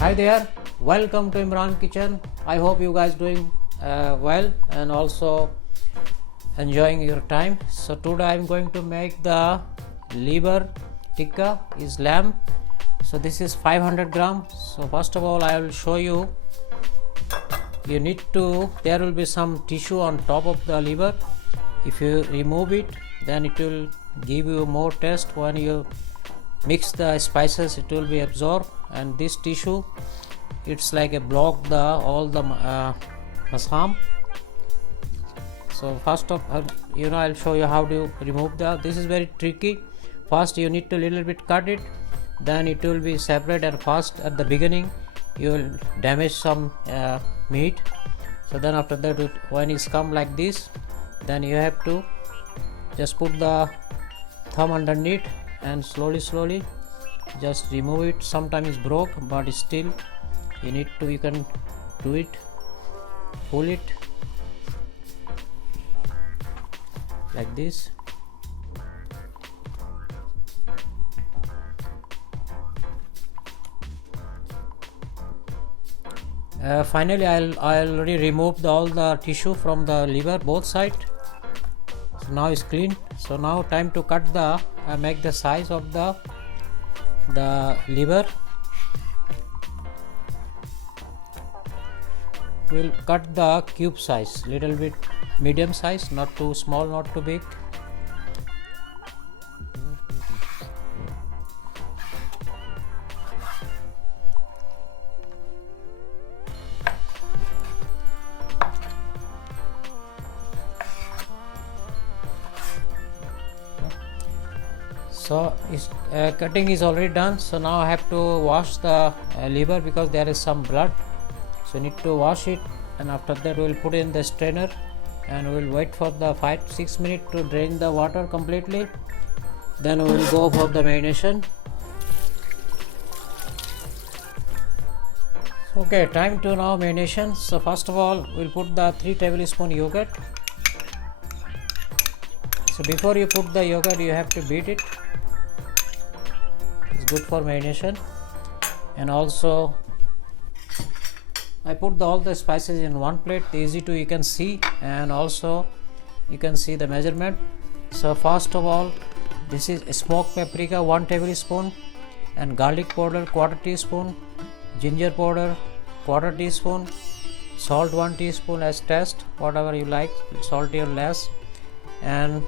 Hi there, welcome to Imran kitchen. I hope you guys doing well and also enjoying your time. So today I'm going to make the liver tikka is lamb. So this is 500 gram. So first of all I will show you. You need to, there will be some tissue on top of the liver. If you remove it, then it will give you more taste. When you mix the spices, it will be absorbed, and this tissue, it's like a block the all the masam. So first of I'll show you how to remove the. This is very tricky. First you need to little bit cut it, then it will be separate, and first at the beginning you will damage some meat. So then after that, when it's come like this, then you have to just put the thumb underneath and slowly just remove it. Sometimes it's broke, but still you can do it. Pull it like this. Finally I already removed all the tissue from the liver both sides. So now it's clean. So now time to cut the make the size of the liver. We'll cut the cube size, little bit medium size, not too small, not too big. So cutting is already done. So now I have to wash the liver because there is some blood. So need to wash it, and after that we will put in the strainer and we will wait for the 5-6 minutes to drain the water completely. Then we will go for the marination. Okay, time to now marination. So first of all we will put the 3 tablespoon yogurt. So before you put the yogurt you have to beat it. It's good for marination. And also I put all the spices in one plate, easy to you can see, and also you can see the measurement. So first of all, this is smoked paprika 1 tablespoon, and garlic powder 1/4 teaspoon, ginger powder 1/4 teaspoon, salt 1 teaspoon as taste, whatever you like, salty or less, and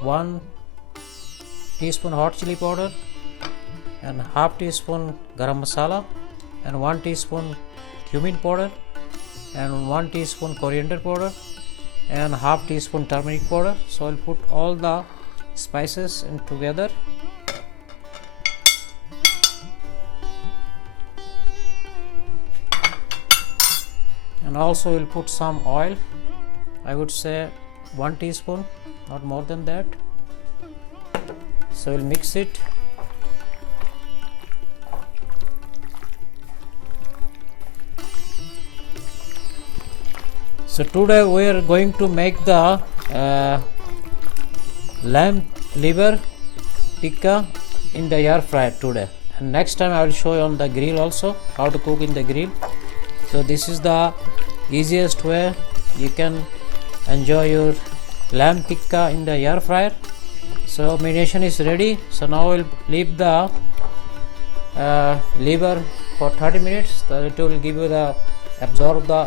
1 teaspoon hot chili powder, and half teaspoon garam masala, and 1 teaspoon cumin powder, and 1 teaspoon coriander powder, and half teaspoon turmeric powder. So I'll put all the spices in together. And also we'll put some oil. I would say 1 teaspoon, not more than that. So we'll mix it. So today we are going to make the lamb liver tikka in the air fryer today, and next time I will show you on the grill also how to cook in the grill. So this is the easiest way you can enjoy your lamb tikka in the air fryer. So marination is ready. So now we'll leave the liver for 30 minutes. So it will give you the absorb the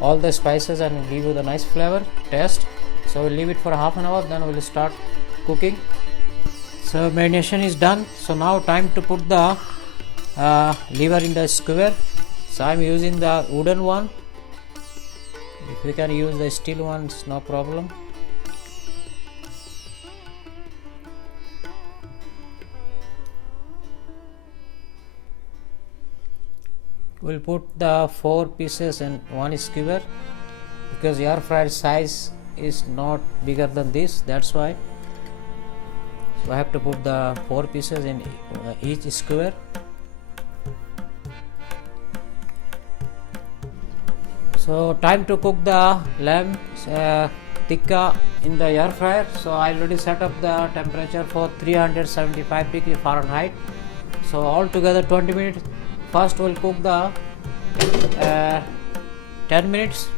all the spices and give you the nice flavor taste. So we'll leave it for half an hour, then we'll start cooking. So marination is done. So now time to put the liver in the skewer. So I'm using the wooden one. If you can use the steel one, it's no problem. We'll put the 4 pieces in one skewer because air fryer size is not bigger than this, that's why. So I have to put the 4 pieces in each skewer. So time to cook the lamb tikka in the air fryer. So I already set up the temperature for 375 degree Fahrenheit. So altogether 20 minutes. First we'll cook the 10 minutes.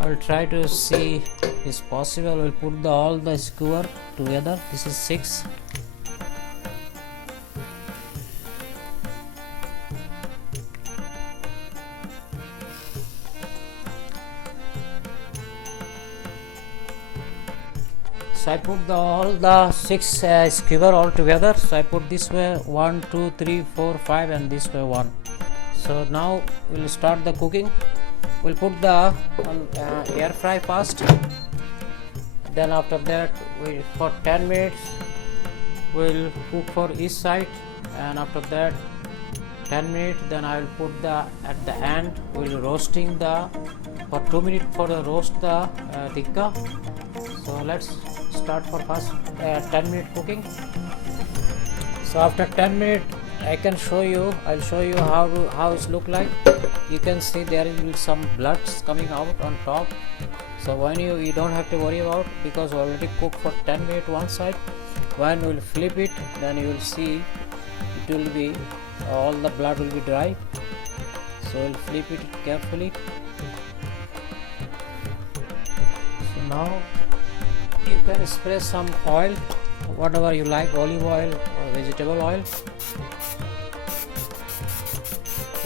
I will try to see if it's possible. We'll put all the skewer together. This is 6. So I put all the 6 skewer all together. So I put this way 1, 2, 3, 4, 5 and this way 1. So now we'll start the cooking. We'll put the air fry first. Then after that for 10 minutes we'll cook for each side, and after that 10 minutes then I will put the at the end we'll roasting the for 2 minutes for the roast the tikka. So let's start for first 10 minute cooking. So after 10 minutes I can show you, I'll show you how it look like. You can see there is some bloods coming out on top. So when you don't have to worry about, because already cooked for 10 minutes one side. When we'll flip it, then you will see it will be all the blood will be dry. So we'll flip it carefully. So now you can spray some oil, whatever you like, olive oil or vegetable oil.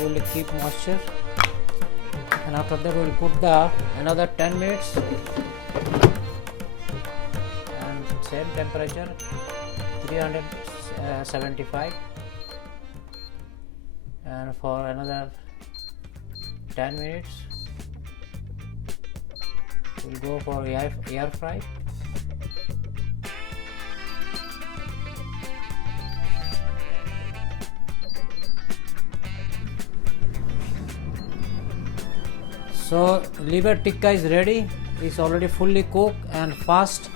It will keep moisture. And after that we will put the another 10 minutes and same temperature 375, and for another 10 minutes we'll go for air fry. So liver tikka is ready. It's already fully cooked and fast.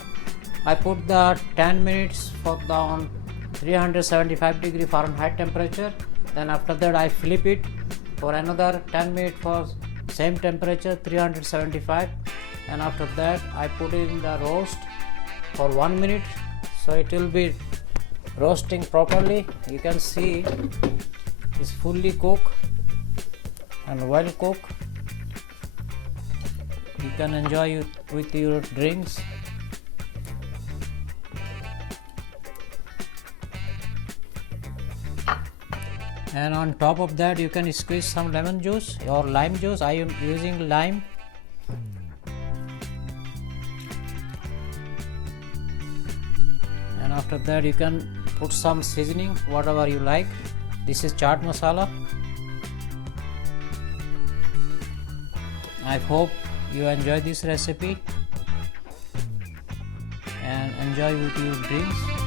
I put the 10 minutes for the on 375 degree Fahrenheit temperature. Then after that I flip it for another 10 minutes for same temperature 375, and after that I put it in the roast for 1 minute. So it will be roasting properly. You can see it's fully cooked and well cooked. You can enjoy it with your drinks. And on top of that you can squeeze some lemon juice or lime juice. I am using lime. And after that you can put some seasoning, whatever you like. This is chaat masala. I hope you enjoy this recipe and enjoy with your drinks.